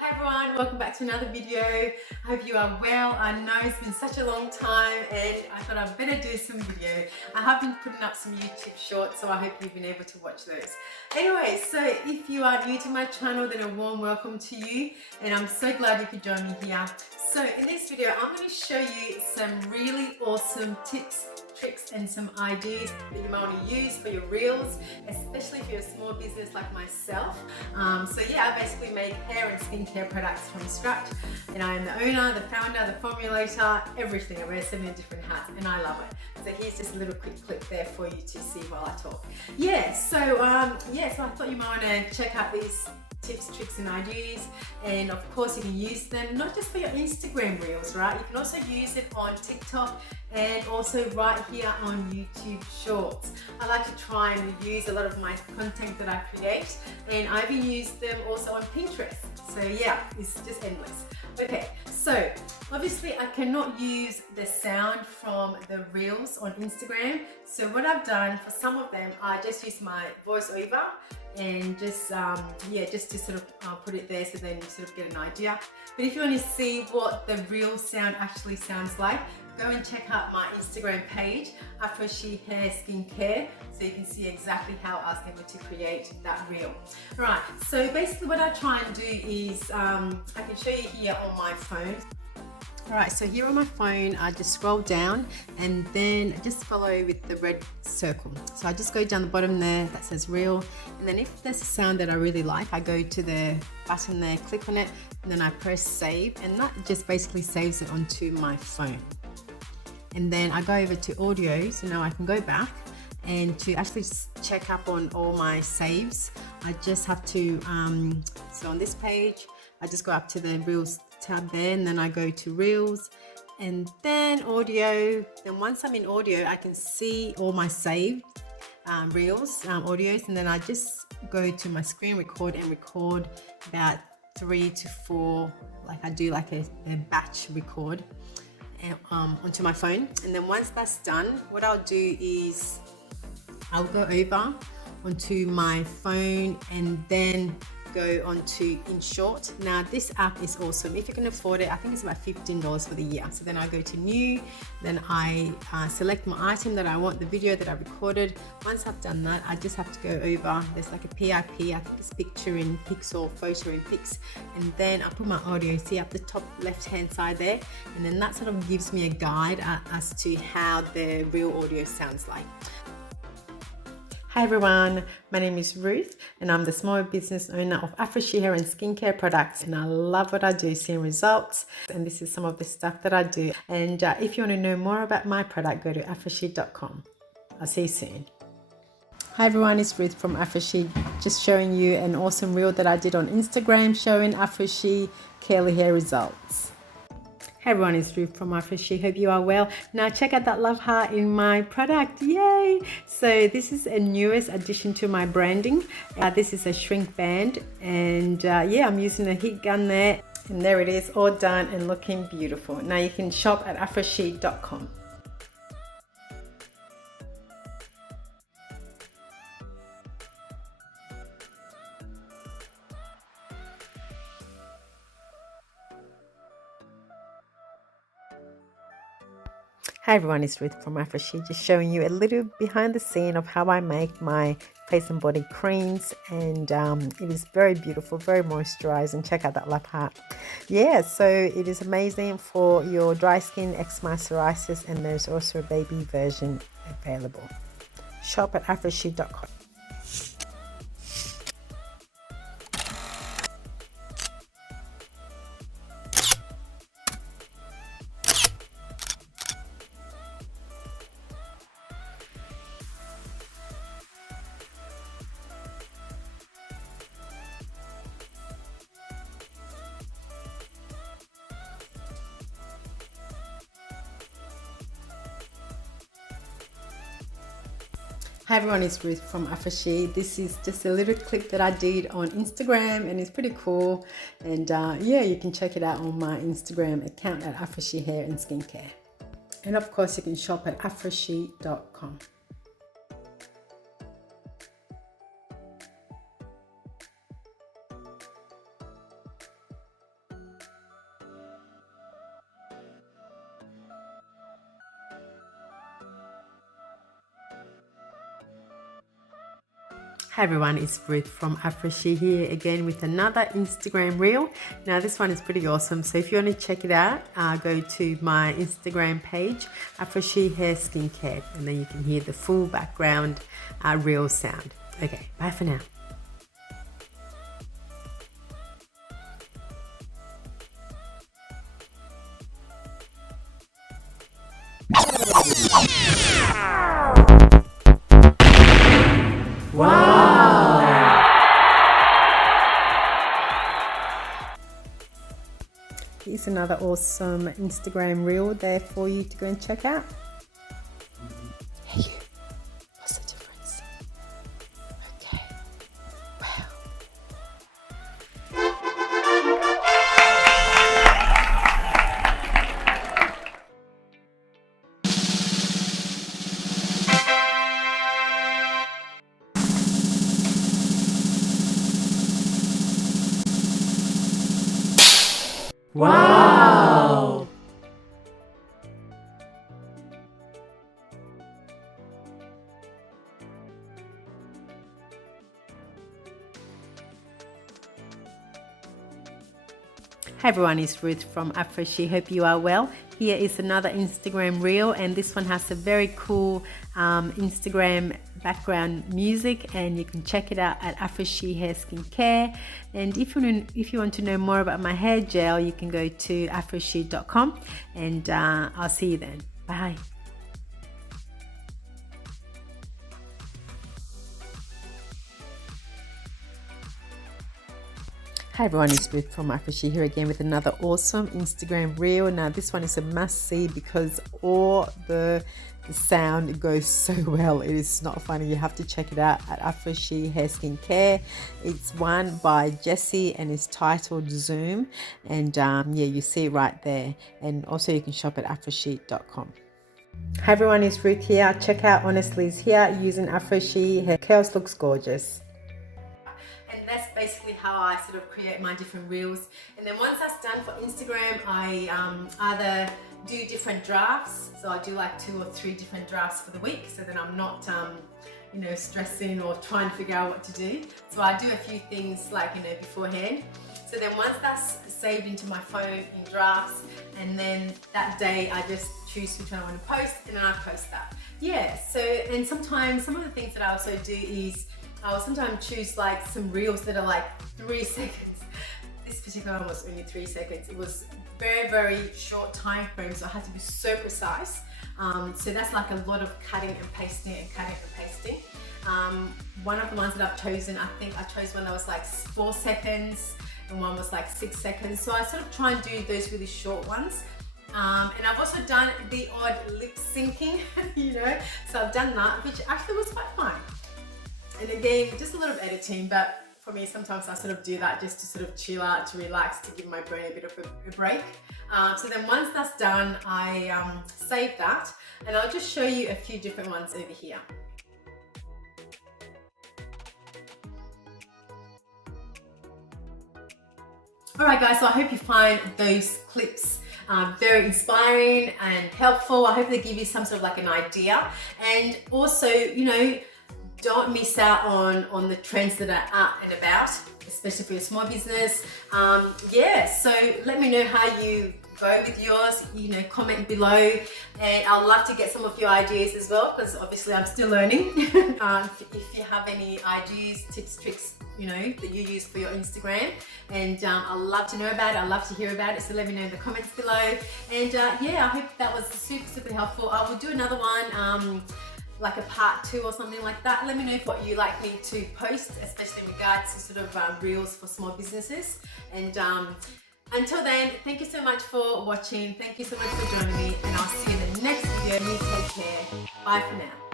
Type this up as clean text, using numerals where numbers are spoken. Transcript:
Hi everyone, welcome back to another video. I hope you are well. I know it's been such a long time and I thought I'd better do some video. I have been putting up some YouTube shorts, so I hope you've been able to watch those. Anyway, so if you are new to my channel, then a warm welcome to you and I'm so glad you could join me here. So in this video, I'm going to show you some really awesome tips, tricks and some ideas that you might want to use for your reels, especially if you're a small business like myself. So yeah, I basically make hair and skincare products from scratch, and I'm the owner, the founder, the formulator, everything. I wear so many different hats and I love it. So here's just a little quick clip there for you to see while I talk. So I thought you might want to check out these tips, tricks and ideas, and of course you can use them not just for your Instagram reels, right? You can also use it on TikTok and also right here on YouTube Shorts. I like to try and use a lot of my content that I create, and I've even used them also on Pinterest. So yeah, it's just endless. Okay, so obviously I cannot use the sound from the reels on Instagram. So what I've done for some of them, I just use my voiceover and just to sort of put it there so then you sort of get an idea. But if you want to see what the real sound actually sounds like, go and check out my Instagram page, AfroShe Hair Skincare, so you can see exactly how I was able to create that reel. Right, so basically what I try and do is, I can show you here on my phone. Alright, so here on my phone, I just scroll down and then just follow with the red circle. So I just go down the bottom there that says reel, and then if there's a sound that I really like, I go to the button there, click on it, and then I press save, and that just basically saves it onto my phone. And then I go over to audio, so now I can go back, and to actually check up on all my saves, I just have to, so on this page, I just go up to the reels tab there, and then I go to reels and then audio. Then once I'm in audio, I can see all my saved reels, audios, and then I just go to my screen record and record about 3 to 4, like I do like a batch record onto my phone. And then once that's done, what I'll do is I'll go over onto my phone and then go onto InShort. Now this app is awesome. If you can afford it, I think it's about $15 for the year. So then I go to new, then I select my item that I want, the video that I recorded. Once I've done that, I just have to go over, there's like a PIP, I think it's picture in pics or photo in pics, and then I put my audio, see up the top left hand side there, and then that sort of gives me a guide as to how the real audio sounds like. Hi everyone, my name is Ruth and I'm the small business owner of AfroShe Hair and Skincare Products, and I love what I do, seeing results, and this is some of the stuff that I do. And if you want to know more about my product, go to AfroShe.com. I'll see you soon. Hi everyone, it's Ruth from AfroShe, just showing you an awesome reel that I did on Instagram showing AfroShe curly hair results. Hey everyone, it's Ruth from AfroShe. Hope you are well. Now check out that love heart in my product. Yay! So this is a newest addition to my branding. This is a shrink band, and I'm using a heat gun there, and there it is, all done and looking beautiful. Now you can shop at AfroShe.com. Hi everyone, it's Ruth from AfroShe, just showing you a little behind the scene of how I make my face and body creams, and it is very beautiful, very moisturizing. Check out that lap heart. So it is amazing for your dry skin, eczema, psoriasis, and there's also a baby version available. Shop at AfroShe.com. Hi everyone, it's Ruth from AfroShe. This is just a little clip that I did on Instagram, and it's pretty cool. And you can check it out on my Instagram account at AfroShe Hair and Skincare. And of course, you can shop at AfroShe.com. Hi everyone, it's Ruth from AfroShe here again with another Instagram reel. Now this one is pretty awesome, so if you want to check it out, go to my Instagram page, AfroShe Hair Skincare, and then you can hear the full background reel sound. Okay, bye for now. Here's another awesome Instagram reel there for you to go and check out. Hey you, what's the difference? Okay, wow. Wow! Hi everyone, it's Ruth from AfroShe. Hope you are well. Here is another Instagram reel, and this one has a very cool Instagram background music, and you can check it out at AfroShe Hair Skincare. And if you want to know more about my hair gel, you can go to afroshe.com, and I'll see you then. Bye. Hi everyone, it's Ruth from AfroShe here again with another awesome Instagram reel. Now this one is a must-see because all the sound goes so well. It is not funny. You have to check it out at AfroShe Hair Skincare. It's one by Jessie and it's titled Zoom. And yeah, you see it right there. And also you can shop at afroshe.com. Hi everyone, it's Ruth here. Check out Honestly's here using AfroShe. Her curls looks gorgeous. And that's basically how I sort of create my different reels. And then once that's done for Instagram, I either do different drafts. So I do like 2 or 3 different drafts for the week, so then I'm not stressing or trying to figure out what to do. So I do a few things like beforehand. So then once that's saved into my phone in drafts, and then that day I just choose which one I want to post, and then I post that. Yeah, so, and sometimes some of the things that I also do is I'll sometimes choose like some reels that are like 3 seconds. This particular one was only 3 seconds. It was very, very short time frame, so I had to be so precise. So that's like a lot of cutting and pasting and cutting and pasting. One of the ones that I've chosen, I think I chose one that was like 4 seconds and one was like 6 seconds. So I sort of try and do those really short ones. And I've also done the odd lip syncing, so I've done that, which actually was quite fun. And again, just a lot of editing, but for me, sometimes I sort of do that just to sort of chill out, to relax, to give my brain a bit of a break. So then once that's done, I save that, and I'll just show you a few different ones over here. Alright guys, so I hope you find those clips very inspiring and helpful. I hope they give you some sort of like an idea, and also, don't miss out on the trends that are out and about, especially for your small business. Yeah, so let me know how you go with yours, comment below, and I'd love to get some of your ideas as well, because obviously I'm still learning. If you have any ideas, tips, tricks, that you use for your Instagram, and I'd love to know about it, I'd love to hear about it, so let me know in the comments below. And yeah, I hope that was super helpful. I will do another one, like a part 2 or something like that. Let me know what you like me to post, especially in regards to sort of reels for small businesses. And until then, thank you so much for watching. Thank you so much for joining me, and I'll see you in the next video. You take care. Bye for now.